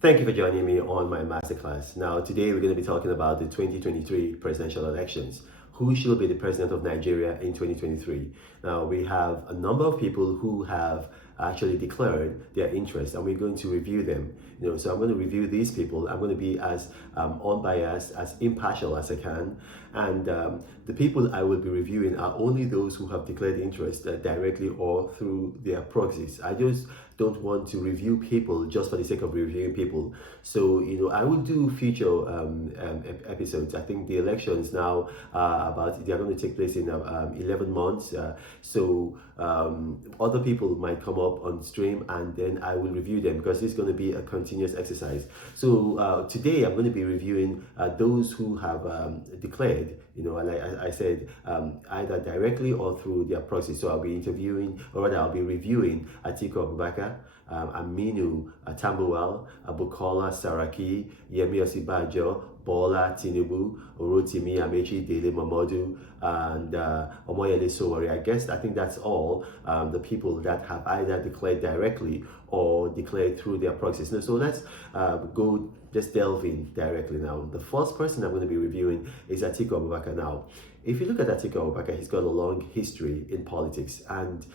Thank you for joining me on my masterclass. Now, today we're going to be talking about the 2023 presidential elections. Who should be the president of Nigeria in 2023? Now, we have a number of people who have actually declared their interest, and we're going to review them. So I'm going to review these people. I'm going to be as unbiased, as impartial as I can, and the people I will be reviewing are only those who have declared interest directly or through their proxies. I just don't want to review people just for the sake of reviewing people. So, I will do future episodes. I think the elections now they are going to take place in 11 months. So other people might come up on stream and then I will review them because it's going to be a continuous exercise. So today I'm going to be reviewing those who have declared, like I said, either directly or through their proxy. So I'll be interviewing, or rather I'll be reviewing Atiku Abubakar, Aminu Tambuwal, Bukola Saraki, Yemi Osinbajo, Bola Tinubu, Rotimi Amaechi, Dele Momodu, and Omoyele Sowore. I think that's all the people that have either declared directly or declared through their proxies. So let's just delve in directly now. The first person I'm going to be reviewing is Atiku Abubakar. Now, if you look at Atiku Abubakar, he's got a long history in politics, and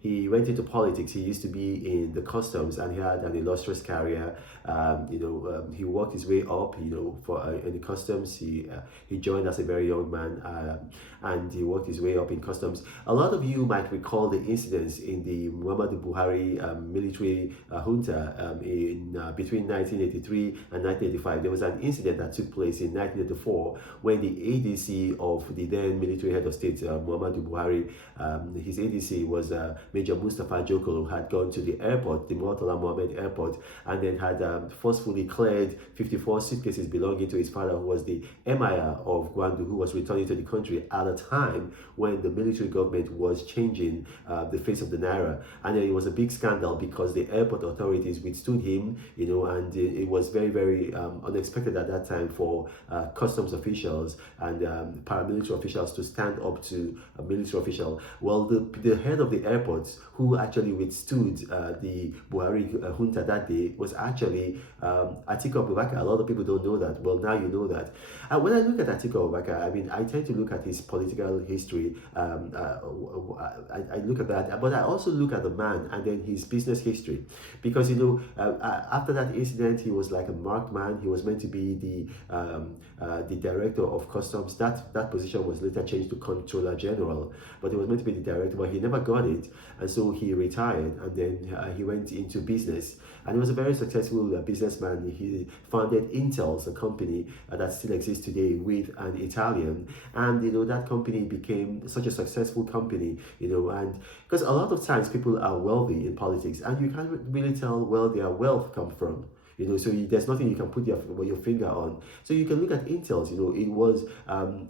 he went into politics. He used to be in the customs, and he had an illustrious career. He worked his way up. In the customs, he joined as a very young man, and he worked his way up in customs. A lot of you might recall the incidents in the Muhammadu Buhari military junta in between 1983 and 1985. There was an incident that took place in 1984 when the ADC of the then military head of state, Muhammadu Buhari, his ADC was Major Mustafa Jokolo, who had gone to the airport, the Murtala Mohammed airport, and then had forcefully cleared 54 suitcases belonging to his father, who was the Emir of Gwandu, who was returning to the country at a time when the military government was changing the face of the Naira. And then it was a big scandal because the airport authorities withstood him, and it was very, very unexpected at that time for customs officials and paramilitary officials to stand up to a military official. Well, the head of the airport who actually withstood the Buhari junta that day was actually Atiku Abubakar. A lot of people don't know that. Well, now you know that. When I look at Atiku Abubakar, I tend to look at his political history. I look at that, but I also look at the man and then his business history, because after that incident, he was like a marked man. He was meant to be the director of customs. That position was later changed to Controller General, but he was meant to be the director, but he never got it, and so he retired, and then he went into business, and he was a very successful businessman. He founded Intel's, a company that still exists today, with an Italian, and that company became such a successful company, and because a lot of times people are wealthy in politics, and you can't really tell where their wealth comes from. So there's nothing you can put your finger on. So you can look at Intel's, it was, and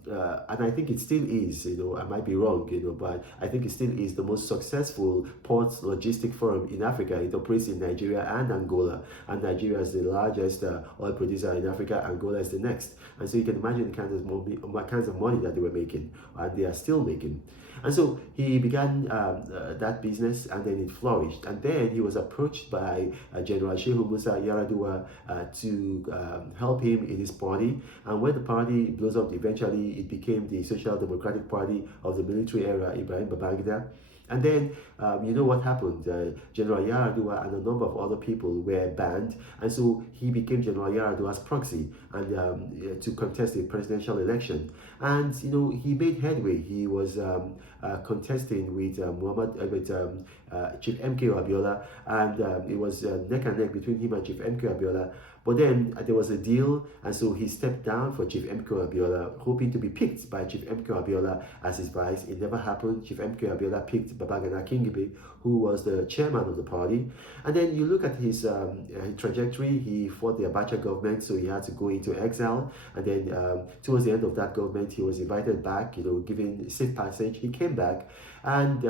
I think it still is, I might be wrong, but I think it still is the most successful port logistic firm in Africa. It operates in Nigeria and Angola, and Nigeria is the largest oil producer in Africa. Angola is the next. And so you can imagine the kinds of money that they were making, and they are still making. And so he began that business, and then it flourished. And then he was approached by General Shehu Musa Yaradua to help him in his party. And when the party blossomed, eventually it became the Social Democratic Party of the military era, Ibrahim Babangida. And then, what happened? General Yaradua and a number of other people were banned, and so he became General Yaradua's proxy and to contest the presidential election. And he made headway. He was contesting with Chief MK Abiola, and it was neck and neck between him and Chief MK Abiola. But then there was a deal, and so he stepped down for Chief MK Abiola, hoping to be picked by Chief MK Abiola as his vice. It never happened. Chief MK Abiola picked Babagana Kingibe, who was the chairman of the party. And then you look at his trajectory. He fought the Abacha government, so he had to go into exile. And then towards the end of that government, he was invited back, given safe passage. He came back, and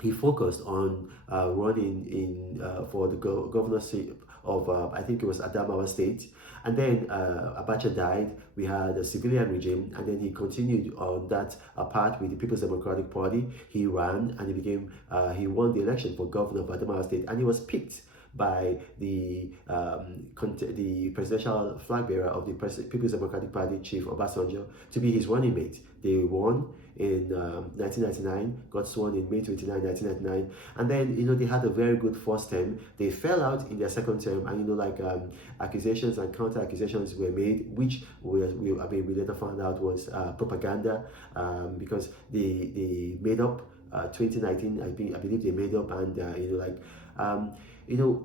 he focused on running for the governorship of, I think it was Adamawa State. And then Abacha died. We had a civilian regime, and then he continued on that path with the People's Democratic Party. He ran, and he won the election for governor of Adamawa State, and he was picked by the presidential flag bearer of the People's Democratic Party, Chief Obasanjo, to be his running mate. They won in 1999, got sworn in May 29, 1999, and then they had a very good first term. They fell out in their second term, and accusations and counter accusations were made, which we later found out was propaganda, because they made up 2019. I believe they made up, and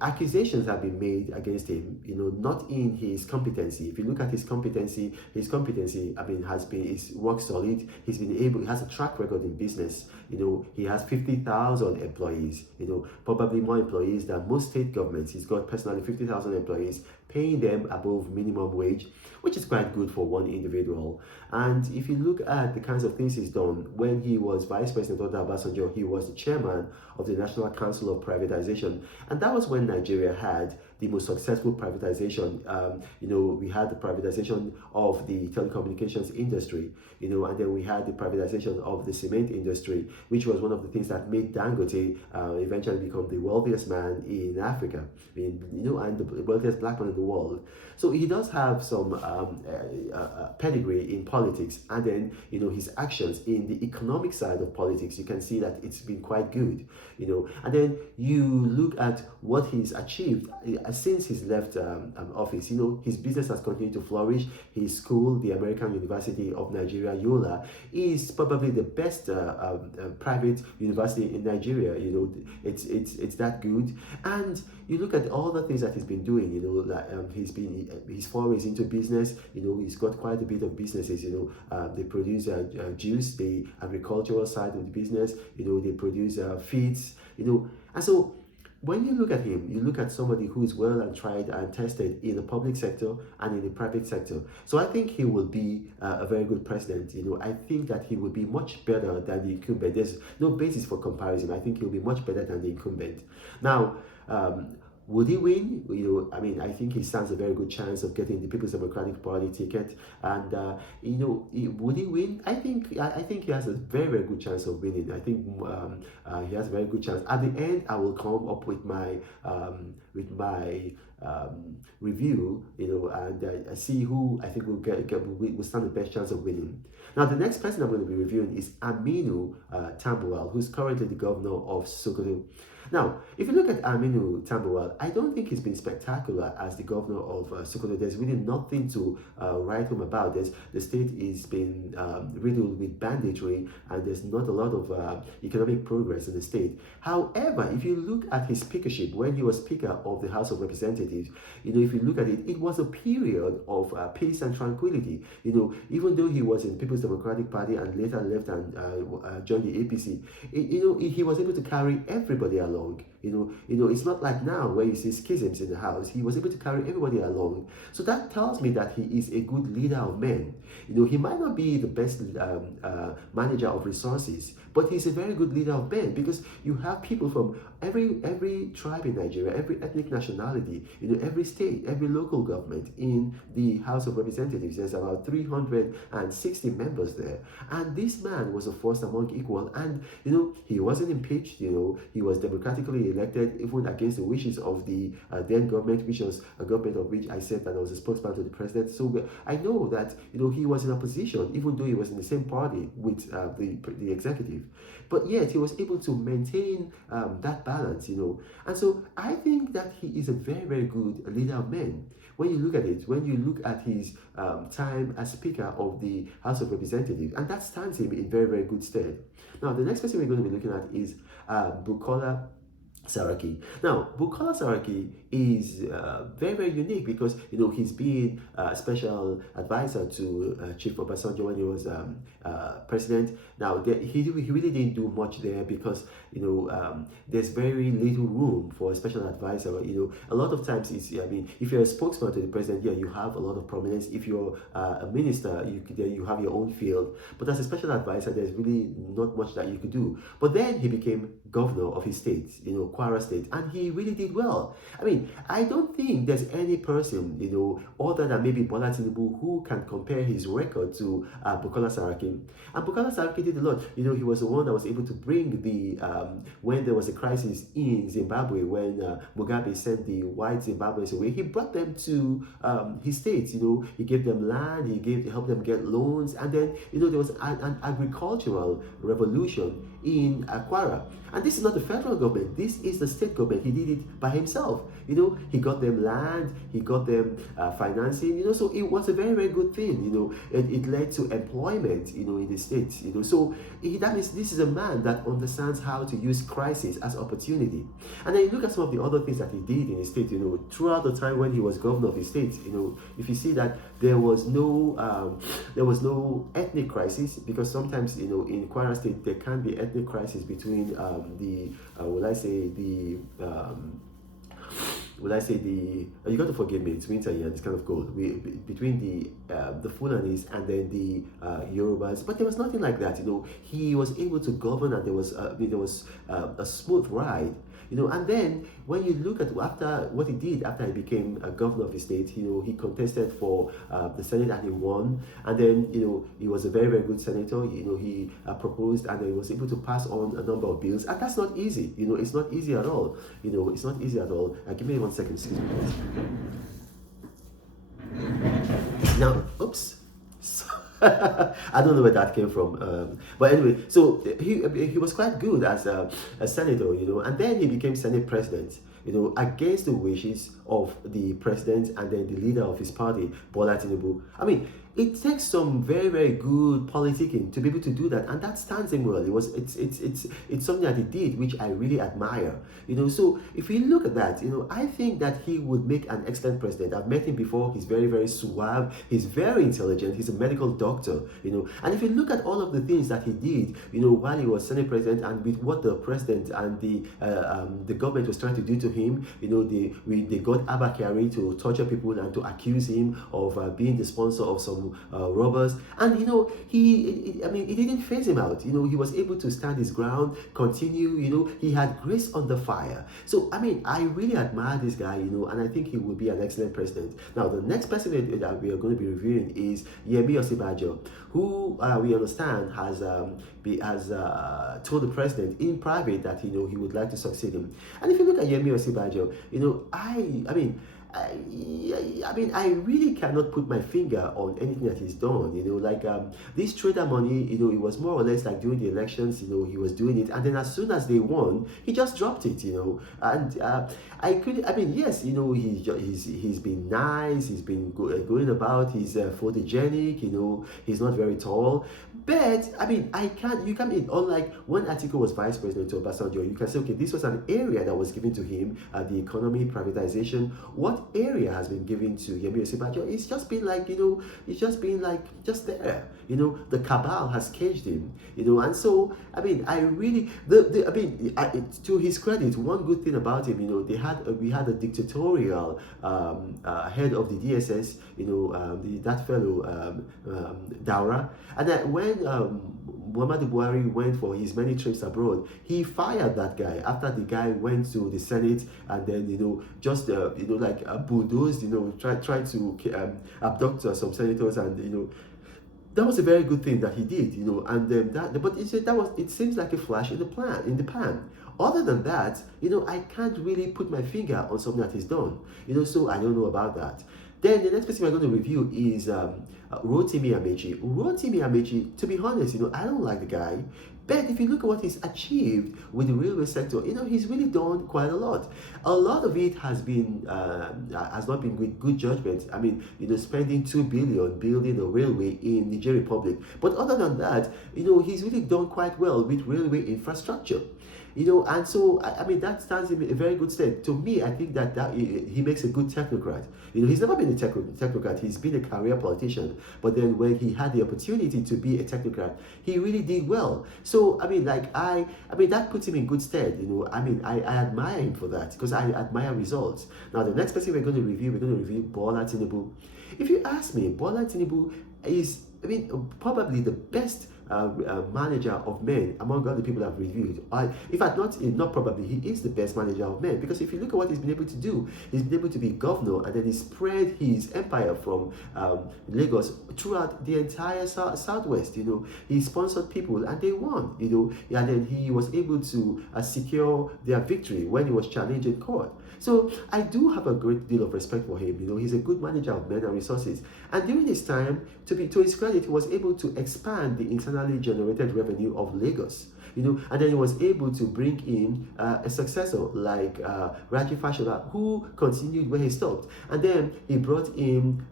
accusations have been made against him, not in his competency. If you look at his competency, is rock solid. He has a track record in business. He has 50,000 employees, probably more employees than most state governments. He's got personally 50,000 employees, paying them above minimum wage, which is quite good for one individual. And if you look at the kinds of things he's done, when he was Vice President under Obasanjo, he was the chairman of the National Council of Privatization. And that was when Nigeria had the most successful privatization. We had the privatization of the telecommunications industry, and then we had the privatization of the cement industry, which was one of the things that made Dangote eventually become the wealthiest man in Africa, and the wealthiest black man in the world. So he does have some pedigree in politics, and then his actions in the economic side of politics, you can see that it's been quite good, and then you look at what he's achieved since he's left office. His business has continued to flourish. His school, the American University of Nigeria, Yola, is probably the best private university in Nigeria. It's that good. And you look at all the things that he's been doing. His forays into business. He's got quite a bit of businesses. They produce juice, the agricultural side of the business. They produce feeds. And so when you look at him, you look at somebody who is well and tried and tested in the public sector and in the private sector. So I think he will be a very good president. I think that he will be much better than the incumbent. There's no basis for comparison. I think he'll be much better than the incumbent. Now, would he win? I think he stands a very good chance of getting the People's Democratic Party ticket. And would he win? I think he has a very, very good chance of winning. I think he has a very good chance. At the end, I will come up with my review, and see who I think will stand the best chance of winning. Now, the next person I'm going to be reviewing is Aminu Tambuwal, who's currently the governor of Sokoto. Now, if you look at Aminu Tambuwal, I don't think he's been spectacular as the governor of Sokoto. There's really nothing to write home about. The state is been riddled with banditry, and there's not a lot of economic progress in the state. However, if you look at his speakership, when he was Speaker of the House of Representatives, if you look at it, it was a period of peace and tranquility. Even though he was in the People's Democratic Party and later left and joined the APC, he was able to carry everybody along. It's not like now where you see schisms in the house. He was able to carry everybody along. So that tells me that he is a good leader of men. He might not be the best manager of resources, but he's a very good leader of men, because you have people from every tribe in Nigeria, every ethnic nationality, every state, every local government in the House of Representatives. There's about 360 members there. And this man was a force among equal. And, he wasn't impeached, he was democratically elected, even against the wishes of the then government, which was a government of which I said that I was a spokesman to the president. So I know that, he was in opposition, even though he was in the same party with the executive. But yet he was able to maintain that balance, And so I think that he is a very, very good leader of men. When you look at it, when you look at his time as Speaker of the House of Representatives, and that stands him in very, very good stead. Now, the next person we're going to be looking at is Bukola Saraki. Now, Bukola Saraki is very, very unique because, he's been a special advisor to Chief Obasanjo when he was president. Now, he really didn't do much there because, there's very little room for a special advisor. A lot of times, if you're a spokesman to the president, you have a lot of prominence. If you're a minister, you have your own field. But as a special advisor, there's really not much that you could do. But then he became governor of his state, Kwara State, and he really did well. I mean, I don't think there's any person, other than maybe Bola Tinubu, who can compare his record to Bukola Saraki. And Bukola Saraki did a lot. He was the one that was able to bring the, when there was a crisis in Zimbabwe, when Mugabe sent the white Zimbabweans away, he brought them to his state. He gave them land, he helped them get loans, and then, there was an agricultural revolution in Kwara. And this is not the federal government, this is the state government. He did it by himself. He got them land, he got them financing, so it was a very, very good thing. It led to employment, in the states, so that means this is a man that understands how to use crisis as opportunity. And then you look at some of the other things that he did in his state, throughout the time when he was governor of his state, if you see that there was no ethnic crisis, because sometimes, in Kwara State, there can be ethnic crisis between you got to forgive me, it's winter here, it's kind of cold, between the Fulanis and then the Yorubas, but there was nothing like that. He was able to govern, and there was a smooth ride. And then when you look at after what he did after he became a governor of the state, he contested for the Senate and he won. And then, he was a very, very good senator. He proposed, and he was able to pass on a number of bills. And that's not easy. It's not easy at all. It's not easy at all. Give me 1 second, excuse me, please. Now, oops. I don't know where that came from, but anyway, so he was quite good as a senator, and then he became Senate president, against the wishes of the president and then the leader of his party, Bola Tinubu. I mean, it takes some very, very good politicking to be able to do that, and that stands him well. It's something that he did, which I really admire. So if you look at that, I think that he would make an excellent president. I've met him before. He's very, very suave. He's very intelligent. He's a medical doctor. And if you look at all of the things that he did, while he was Senate president, and with what the president and the government was trying to do to him, they got Abakari to torture people and to accuse him of being the sponsor of some robbers, and it didn't phase him out. He was able to stand his ground, continue. He had grace under fire. So I really admire this guy, and I think he will be an excellent president. Now, the next person that we are going to be reviewing is Yemi Osinbajo, who we understand has told the president in private that he would like to succeed him. And if you look at Yemi Osinbajo, I really cannot put my finger on anything that he's done. This trader money, it was more or less like during the elections, he was doing it, and then as soon as they won, he just dropped it, and yes, he's been nice, he's been going about, he's photogenic, he's not very tall, but you can't, unlike when Atiku was vice president of Obasanjo, you can say, okay, this was an area that was given to him, the economy, privatization. What area has been given to Yemi Osinbajo? It's just been like, just there. The cabal has caged him, and so, I really, to his credit, one good thing about him, we had a dictatorial head of the DSS, that fellow, Daura, and that when Muhammadu Buhari went for his many trips abroad, he fired that guy after the guy went to the Senate and then, just, bulldozed, tried to abduct some senators, and, that was a very good thing that he did, and but it seems like a flash in the pan. Other than that, I can't really put my finger on something that he's done, so I don't know about that. Then the next person we're going to review is Rotimi Amaechi. Rotimi Amaechi, to be honest, I don't like the guy. But if you look at what he's achieved with the railway sector, he's really done quite a lot. A lot of it has not been with good judgment. Spending 2 billion building a railway in Niger Republic. But other than that, he's really done quite well with railway infrastructure. And so, that stands him in a very good stead. To me, I think that he makes a good technocrat. He's never been a technocrat, he's been a career politician. But then when he had the opportunity to be a technocrat, he really did well. So, that puts him in good stead. I admire him for that, because I admire results. Now, the next person we're going to review Bola Tinubu. If you ask me, Bola Tinubu, is, I mean, probably the best manager of men among all the people I've reviewed. In fact, not probably, he is the best manager of men, because if you look at what he's been able to do, he's been able to be governor, and then he spread his empire from Lagos throughout the entire southwest. He sponsored people and they won. And then he was able to secure their victory when he was challenged in court. So I do have a great deal of respect for him. He's a good manager of men and resources. And during his time, to his credit, he was able to expand the internally generated revenue of Lagos. And then he was able to bring in a successor like Raji Fashola, who continued where he stopped. And then he brought in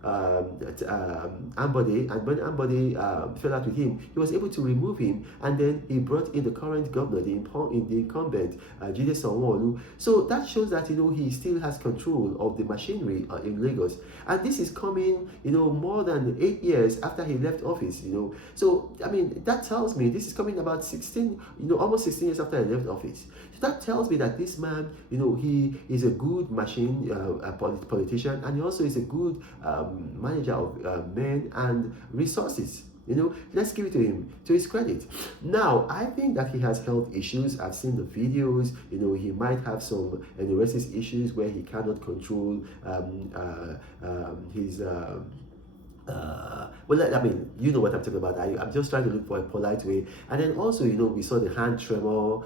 Ambode, and when Ambode fell out with him, he was able to remove him, and then he brought in the current governor, the incumbent, Jide Sanwo-Olu. So that shows that, he still has control of the machinery in Lagos. And this is coming, more than 8 years after he left office, So, I mean, that tells me this is coming about almost 16 years after he left office. So that tells me that this man, he is a good machine politician, and he also is a good manager of men and resources. Let's give it to him, to his credit. Now, I think that he has health issues. I've seen the videos. He might have some neurosis issues where he cannot control his well, I mean, you know what I'm talking about. I'm just trying to look for a polite way. And then also, we saw the hand tremor,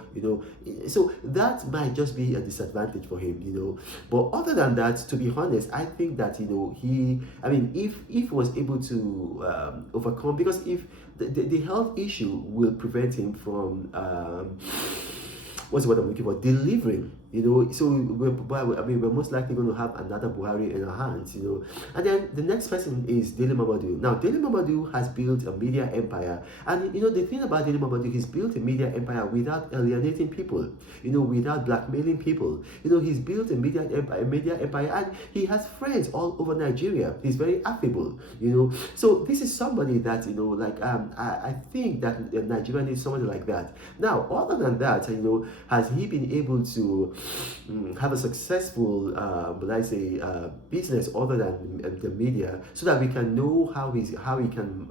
so that might just be a disadvantage for him, But other than that, to be honest, I think that, if he was able to overcome, because if the health issue will prevent him from what's what I'm looking for, delivering, so we're most likely going to have another Buhari in our hands, And then the next person is Dele Momodu. Now, Dele Momodu has built a media empire, and the thing about Dele Momodu, he's built a media empire without alienating people, without blackmailing people. He's built a media empire, and he has friends all over Nigeria. He's very affable, So this is somebody that, I think that Nigeria needs somebody like that. Now, other than that, has he been able to have a successful, business other than the media, so that we can know how he can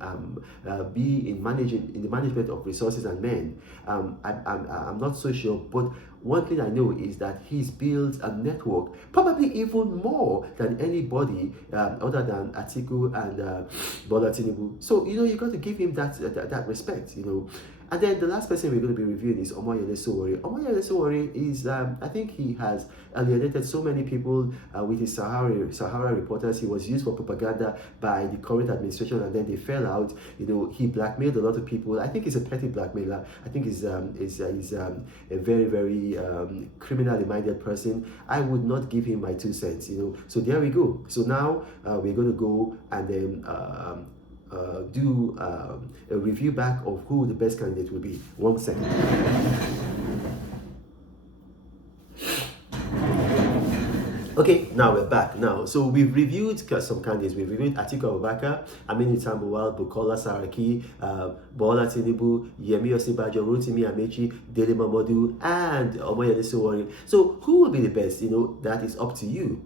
be in the management of resources and men? I'm not so sure, but one thing I know is that he's built a network, probably even more than anybody other than Atiku and Bola Tinubu. So you got to give him that respect, And then the last person we're going to be reviewing is Omoyele Sowore. Omoyele Sowore is, I think he has alienated so many people with his Sahara reporters. He was used for propaganda by the current administration, and then they fell out. He blackmailed a lot of people. I think he's a petty blackmailer. I think he's a very, very criminally minded person. I would not give him my 2 cents, So there we go. So now we're going to go and then do a review back of who the best candidate will be. 1 second. Okay, now we're back. So we've reviewed some candidates. We've reviewed Atiku Abubakar, Aminu Tambuwal, Bukola Saraki, Bola Tinubu, Yemi Osinbajo, Rotimi Amaechi, Dele Momodu, and Omoyele Sowore. So who will be the best? That is up to you.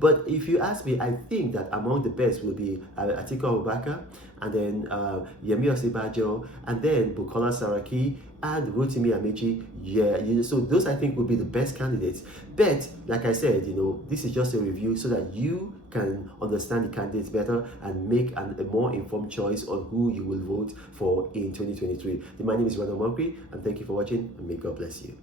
But if you ask me, I think that among the best will be Atiku Abubakar, and then Yemi Osinbajo, and then Bukola Saraki, and Rotimi Amaechi. So those I think will be the best candidates. But like I said, this is just a review so that you can understand the candidates better and make a more informed choice on who you will vote for in 2023. My name is Ronald Monkri, and thank you for watching, and may God bless you.